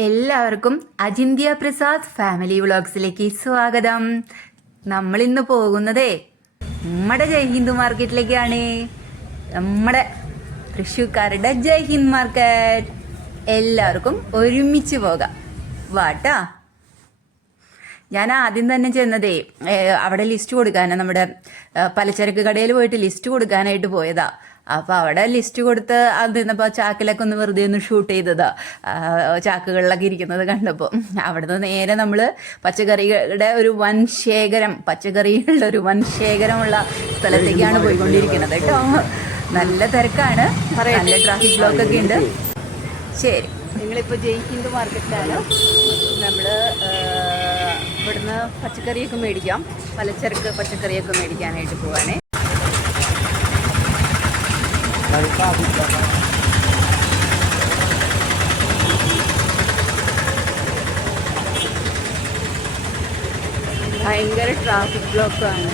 എല്ലാവർക്കും അജിന്ത്യ പ്രസാദ് ഫാമിലി വ്ളോഗ്സിലേക്ക് സ്വാഗതം. നമ്മൾ ഇന്ന് പോകുന്നതേ നമ്മുടെ ജയ്ഹിന്ദ് മാർക്കറ്റിലേക്കാണ്. നമ്മുടെ തൃശ്ശൂർക്കാരുടെ ജയ്ഹിന്ദ് മാർക്കറ്റ്. എല്ലാവർക്കും ഒരുമിച്ച് പോകാം വാട്ടാ. ഞാൻ ആദ്യം തന്നെ ചെന്നതേ അവിടെ ലിസ്റ്റ് കൊടുക്കാനാണ്. നമ്മുടെ പലചരക്ക് കടയിൽ പോയിട്ട് ലിസ്റ്റ് കൊടുക്കാനായിട്ട് പോയതാ. അപ്പോൾ അവിടെ ലിസ്റ്റ് കൊടുത്ത് അത് നിന്നപ്പോൾ ചാക്കിലൊക്കെ ഒന്ന് വെറുതെ ഒന്ന് ഷൂട്ട് ചെയ്തതാ. ചാക്കുകളിലൊക്കെ ഇരിക്കുന്നത് കണ്ടപ്പോൾ അവിടെ നിന്ന് നേരെ നമ്മൾ പച്ചക്കറികളുടെ ഒരു പച്ചക്കറികളുടെ ഒരു വൻശേഖരമുള്ള സ്ഥലത്തേക്കാണ് പോയിക്കൊണ്ടിരിക്കുന്നത് കേട്ടോ. നല്ല തിരക്കാണ്, നല്ല ട്രാഫിക് ബ്ലോക്കൊക്കെ ഉണ്ട്. ശരി, നിങ്ങളിപ്പോൾ ജയ്ഹിന്ദ് മാർക്കറ്റിലാണ്. നമ്മൾ ഇവിടുന്ന് പച്ചക്കറിയൊക്കെ മേടിക്കാം, പലചരക്ക് പച്ചക്കറിയൊക്കെ മേടിക്കാനായിട്ട് പോവാനേ. ഭയങ്കര ട്രാഫിക് ബ്ലോക്കാണ്.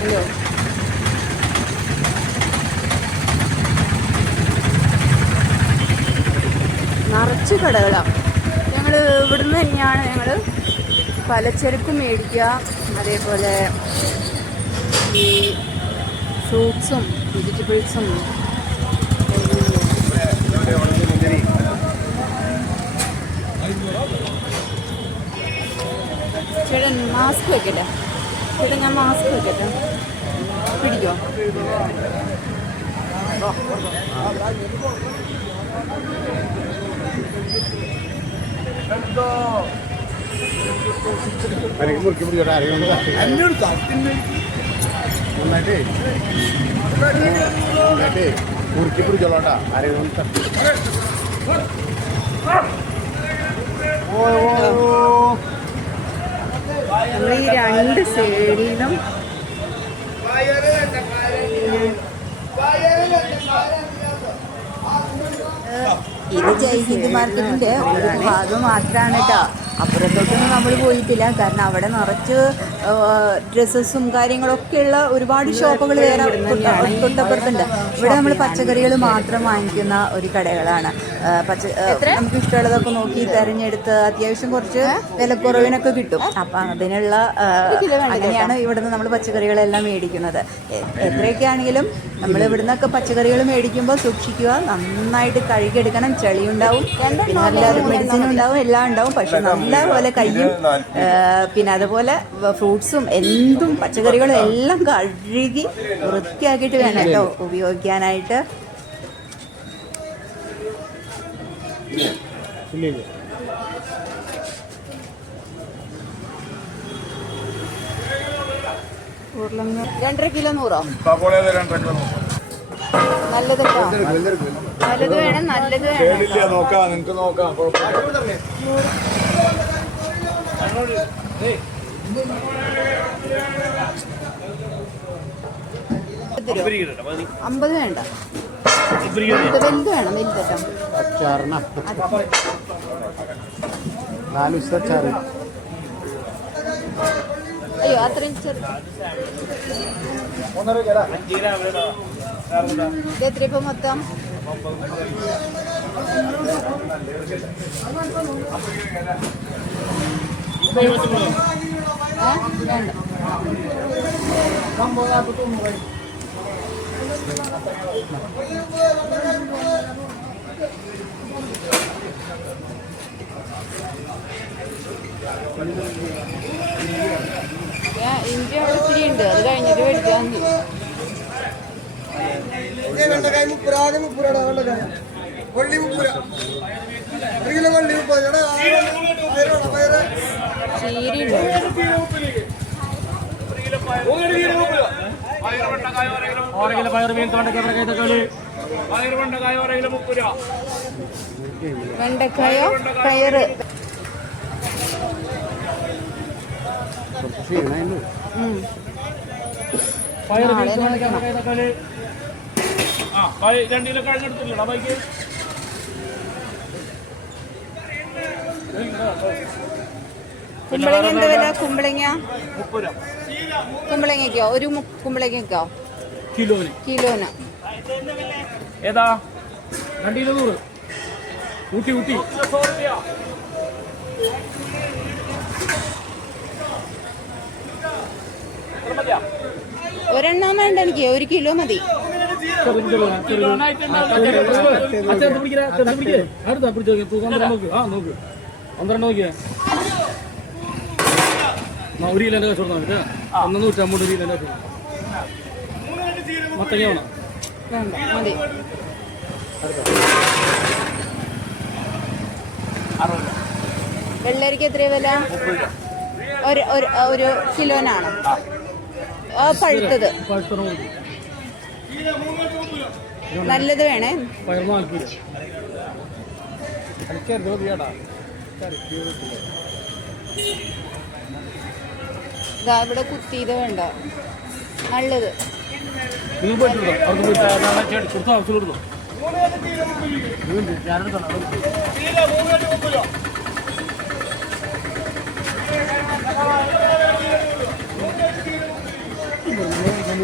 ഹലോ, നിറച്ച് കടകളാണ്. ഞങ്ങൾ ഇവിടുന്ന് തന്നെയാണ് ഞങ്ങൾ പലചരക്ക് മേടിക്കുക. അതേപോലെ ഈ ഫ്രൂട്ട്സും വെജിറ്റബിൾസും. ചേട്ടൻ മാസ്ക് വെക്കട്ടെ. ചേട്ടൻ ഞാൻ മാസ്ക് വെക്കട്ടെ, പിടിക്കോ? മുറുക്കി പിടിച്ചോളാട്ടാ. നമ്മൾ ഈ രണ്ട് സൈഡിലും ഇത് ജയ്ഹിന്ദ് മാർക്കറ്റിന്റെ ഒരു ഭാഗം മാത്രമാണ് കേട്ടോ. അപ്പുറത്തോട്ടൊന്നും നമ്മൾ പോയിട്ടില്ല, കാരണം അവിടെ നിറച്ച് ഡ്രസ്സസും കാര്യങ്ങളൊക്കെയുള്ള ഒരുപാട് ഷോപ്പുകൾ വേറെ തൊട്ടപ്പുറത്തുണ്ട്. ഇവിടെ നമ്മൾ പച്ചക്കറികൾ മാത്രം വാങ്ങിക്കുന്ന ഒരു കടകളാണ്. നമുക്ക് ഇഷ്ടമുള്ളതൊക്കെ നോക്കി തിരഞ്ഞെടുത്ത് അത്യാവശ്യം കുറച്ച് വിലക്കുറവിനൊക്കെ കിട്ടും. അപ്പം അതിനുള്ള അങ്ങനെയാണ് ഇവിടുന്ന് നമ്മൾ പച്ചക്കറികളെല്ലാം മേടിക്കുന്നത്. എത്രയൊക്കെ ആണെങ്കിലും നമ്മൾ ഇവിടുന്നൊക്കെ പച്ചക്കറികൾ മേടിക്കുമ്പോൾ സൂക്ഷിക്കുക, നന്നായിട്ട് കഴുകിയെടുക്കണം. ചെളിയുണ്ടാവും, പിന്നെ എല്ലാവരും മെഡിസിനും ഉണ്ടാവും, എല്ലാം ഉണ്ടാവും. പക്ഷെ നല്ലപോലെ കയ്യും പിന്നെ അതുപോലെ ഫ്രൂട്ട്സും എന്തും പച്ചക്കറികളും എല്ലാം കഴുകി വൃത്തിയാക്കിയിട്ട് വേണം കേട്ടോ ഉപയോഗിക്കാനായിട്ട്. ഉരുളങ്ങ 2.5 കിലോ 100. നല്ലത് നല്ലത് വേണം, നല്ലത് വേണം. നോക്കാം, നിങ്ങൾക്ക് നോക്കാം. 50 വേണ്ട, വലുത് വേണം, വലുതട്ടോ. അച്ചാറിന് 4 ദിവസത്തെ അച്ചാറ്. അയ്യോ, അത്രയും ചെറു. എത്ര ഇപ്പം മൊത്തം? വേണ്ട. ഇഞ്ചി അവിടെ ഇത്തിരി ഉണ്ട്, അത് കഴിഞ്ഞിട്ട് മേടിക്കാൻ. വെണ്ടക്കായോ പയറ് കുമ്പളങ്ങ എന്താ വില? കുമ്പളങ്ങ കുമ്പളങ്ങയ്ക്കോ? ഒരു കുമ്പളങ്ങയ്ക്കോ? കിലോന്. ഏതാ 2 കിലോ 100 ഊട്ടി ഊട്ടി ഒരെണ്ണം വേണ്ട എനിക്ക് 1 കിലോ മതി. അടുത്ത പിടിച്ചോ നോക്ക്. ആ നോക്ക് 12 നോക്കിയാ 1 കിലോന്റെ കാശ് കൊടുത്താൽ മതി. 150 കിലോന്റെ കാശ് മത്തങ്ങ വേണം. വേണ്ട മതി. വെള്ളരിക്ക് എത്രയാ വില? ഒരു കിലോനാണ് പഴുത്തത്. നല്ലത് വേണേ. ഇവിടെ കുത്തിയത് വേണ്ട, നല്ലത്.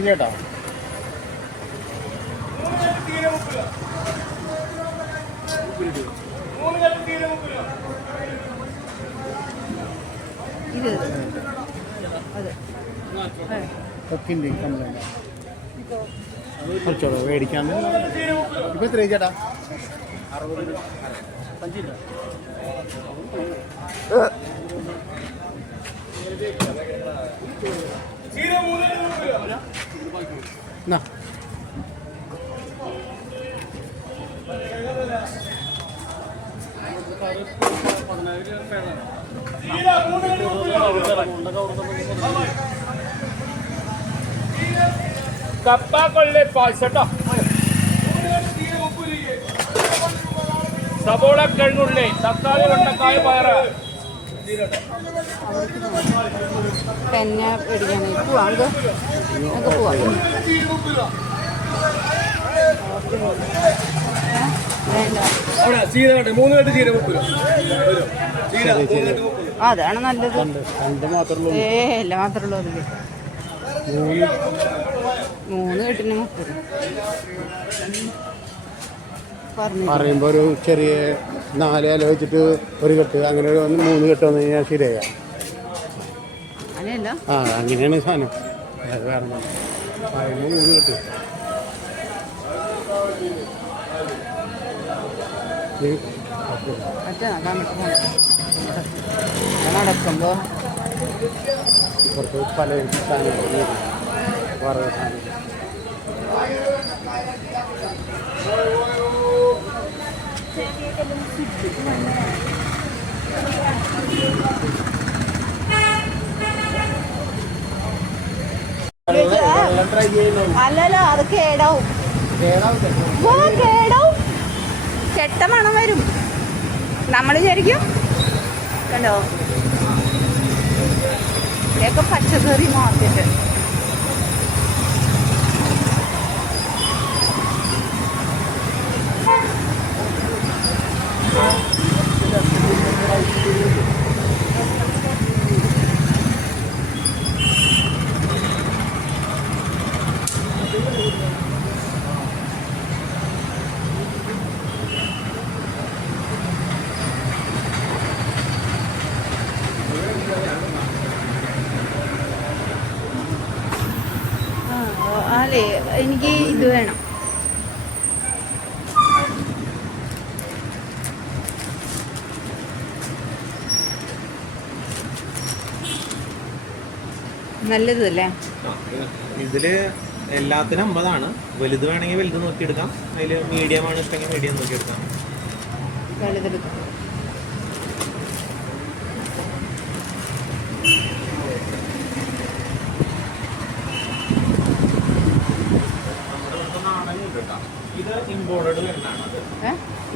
ചേട്ടാ ഇത് അതെ തൊക്കിൻ്റെ കംപ്ലൈൻറ്റ് കുറച്ചോളൂ മേടിക്കാൻ. ഇപ്പം എത്രയും ചേട്ടാ? 60. എന്നാ കപ്പ കൊള്ളി പാഴ്സട്ടോ. സബോള കിഴങ്ങുള്ളി തക്കാളി വെണ്ടക്കായ പയറ്. പിന്നെ മേടിക്കാൻ പോവാം. നമുക്ക് പോവാം. അതാണ് നല്ലത്. രണ്ട് മാത്രമേ എല്ലാം മാത്രമേ ഉള്ളൂ. അതില് 3 കെട്ടിന് 30 പറയുമ്പോൾ ഒരു ചെറിയ 4 ഇല വെച്ചിട്ട് ഒരു കെട്ട്, അങ്ങനെ 3 കെട്ട് വന്നു കഴിഞ്ഞാൽ ശരിയാ. അങ്ങനെയല്ല, ആ അങ്ങനെയാണ് സാധനം. അത് വേറെ പറയുമ്പോൾ 3 കെട്ട്. നടക്കുമ്പോ പുറത്ത് പല സാധനങ്ങൾ വറവ് സാധനങ്ങൾ. അല്ലല്ലോ, അത് കേടാവും. കേടാവും, കെട്ട മണം വരും. നമ്മൾ വിചാരിക്കും കണ്ടോ ഇതൊക്കെ പച്ചക്കറി മാർക്കറ്റ്. അല്ലേ, എനിക്ക് ഇത് വേണം. നല്ലതല്ലേ? ഇതില് എല്ലാത്തിനും 50 വലുത് വേണമെങ്കിൽ വലുത് നോക്കിയെടുക്കാം. അതില് മീഡിയം ആണ് ഇഷ്ടമെങ്കിൽ മീഡിയം നോക്കിയെടുക്കാം. വലുതെടുക്കാം. ഇത് ഇമ്പോർട്ടഡ് വരുന്നതാണ്.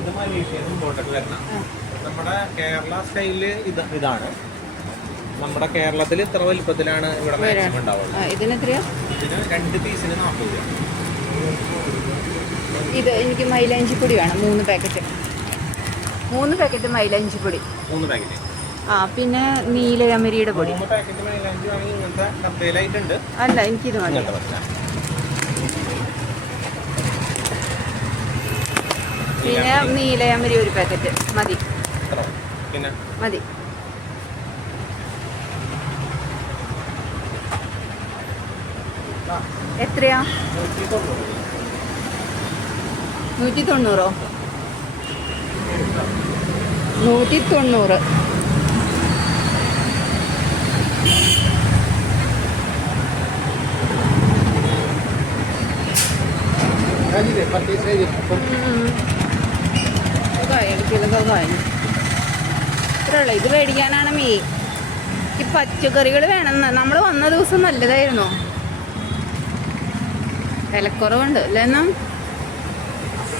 ഇത് മലേഷ്യയിൽ ഇമ്പോർട്ടഡ് വരുന്ന. നമ്മുടെ കേരള സ്റ്റൈലില് ഇതാണ്. നമ്മുടെ കേരളത്തിൽ ഇത്ര വലിപ്പത്തിലാണ് ഇവിടെ മാക്സിമം ഉണ്ടാവുന്നത്. ഇതിന് എത്രയാ? ഇതിന് 2 പീസിന് 40 രൂപ. ഇത് എനിക്ക് മൈലാഞ്ചിപ്പൊടി വേണം. 3 പാക്കറ്റ്. 3 പാക്കറ്റ് മൈലാഞ്ചിപ്പൊടി. 3 പാക്കറ്റ്. പിന്നെ നീലയമരിയുടെ പൊടി. 3 പാക്കറ്റ് മൈലാഞ്ചി വാങ്ങി ഇങ്ങനത്തെ ഡബ്ബയിലായിട്ടുണ്ട്. അല്ല, എനിക്കിത് മതി. പിന്നെ നീലയാമരി ഒരു പാക്കറ്റ് മതി. പിന്നെ മതി. എത്രയാ? 190. 190. ഇത്രയുള്ളൂ. ഇത് മേടിക്കാനാണ് ഈ പച്ചക്കറികൾ വേണമെന്ന്. നമ്മൾ വന്ന ദിവസം നല്ലതായിരുന്നു, വിലക്കുറവുണ്ട് അല്ലേ?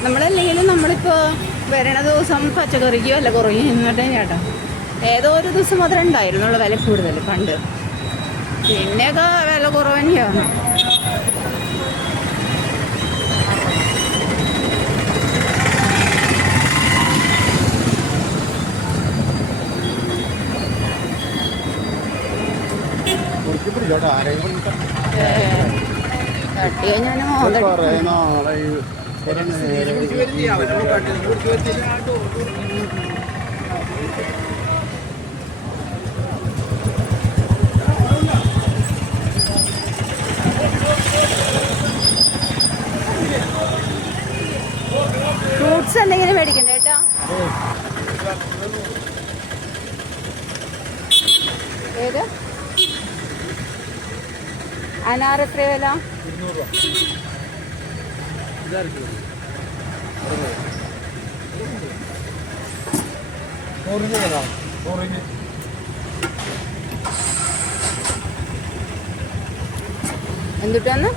നമ്മളല്ലെങ്കിലും നമ്മളിപ്പോൾ വരണ ദിവസം പച്ചക്കറിക്ക് വില കുറയും എന്നിട്ടേ ചേട്ടാ. ഏതോ ഒരു ദിവസം മാത്രമേ ഉണ്ടായിരുന്നുള്ളൂ വില കൂടുതൽ പണ്ട്. പിന്നെയൊക്കെ വില കുറവ് തന്നെയാണ്. തട്ടിയോ ഞാൻ ഫ്രൂട്ട്സ് എന്തെങ്കിലും മേടിക്കണ്ടേ ചേട്ടാ? ഏത് അനാർ എത്ര വില? 200 രൂപ. എന്തുട്ടാന്ന്?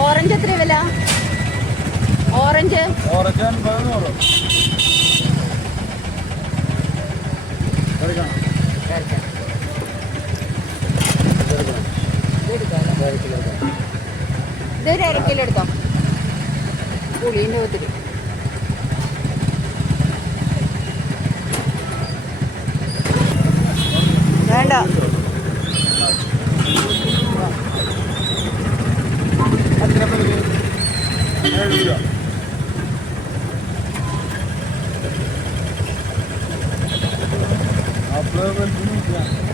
ഓറഞ്ച് എത്ര വില? ഓറഞ്ച് 50. ഇതൊരു 1/2 കിലോ എടുത്തോ. പുളീൻ്റെ ഒത്തിരി വേണ്ട.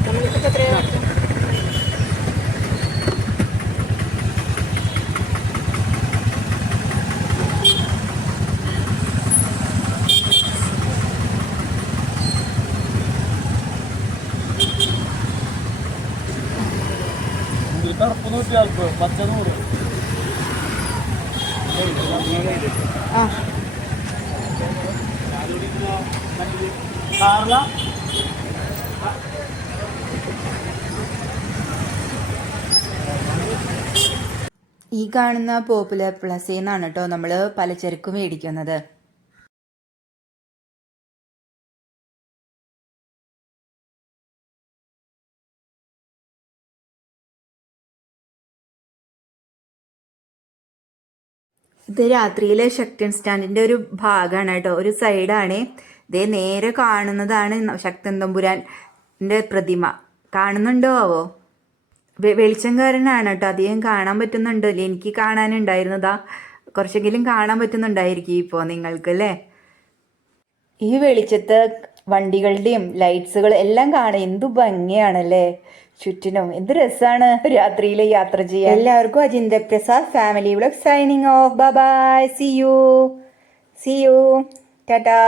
നമ്മളിപ്പോൾ എത്രയാ? കറുപ്പ് 140, പച്ച 100. ആ കാർല ഈ കാണുന്ന പോപ്പുലർ പ്ലസിൽ നിന്നാണ് കേട്ടോ നമ്മൾ പലചരക്ക് മേടിക്കുന്നത്. ഇത് രാത്രിയിലെ ശക്തൻ സ്റ്റാൻഡിൻ്റെ ഒരു ഭാഗമാണ് കേട്ടോ, ഒരു സൈഡാണ്. ഇതേ നേരെ കാണുന്നതാണ് ശക്തൻ തമ്പുരാൻ്റെ പ്രതിമ. കാണുന്നുണ്ടോ ആവോ? വെളിച്ചം കാരനാണ് കേട്ടോ, അധികം കാണാൻ പറ്റുന്നുണ്ടല്ലേ? എനിക്ക് കാണാനുണ്ടായിരുന്നതാ, കുറച്ചെങ്കിലും കാണാൻ പറ്റുന്നുണ്ടായിരിക്കും ഇപ്പോൾ നിങ്ങൾക്ക് അല്ലേ? ഈ വെളിച്ചത്ത് വണ്ടികളുടെയും ലൈറ്റ്സുകൾ എല്ലാം കാണാൻ എന്തു ഭംഗിയാണല്ലേ ചുറ്റിനും. എന്ത് രസമാണ് രാത്രിയിൽ യാത്ര ചെയ്യാൻ. എല്ലാവർക്കും Ajintha Prasad family vlog signing off. Bye bye. See you Tata.